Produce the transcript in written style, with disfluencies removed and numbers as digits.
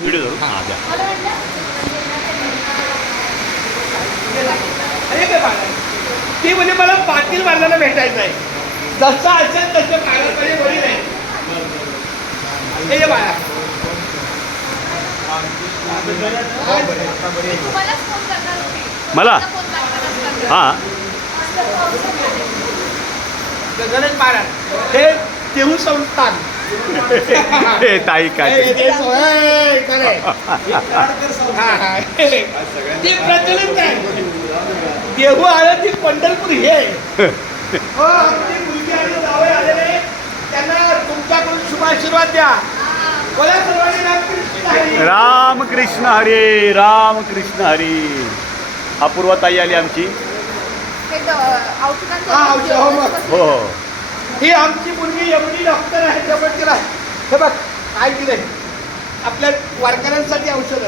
Video धरू हां द्या. अरे काय बाळा ती म्हणजे मला पाटील मारल्याला भेटायचं आहे. जसं असेल तसं कागदमध्ये बरी नाही. हे बाळा मला हां गणेश महाराज हे देहू संस्थान हे ताई काय ते प्रचलित आहे. देहू आळंदी पंढरपूर हे हो आमची मुलगी आणि जावई आलेले त्यांना तुमच्याकडून शुभाशीर्वाद द्या. बोला सर्वांनी रामकृष्ण हरी रामकृष्ण हरी. अपूर्वा ताई आली आमची. हो ही आमची मुलगी एवढी डॉक्टर आहे त्यामुळे तिला हे बघ काय दिलंय आपल्या वारकऱ्यांसाठी औषध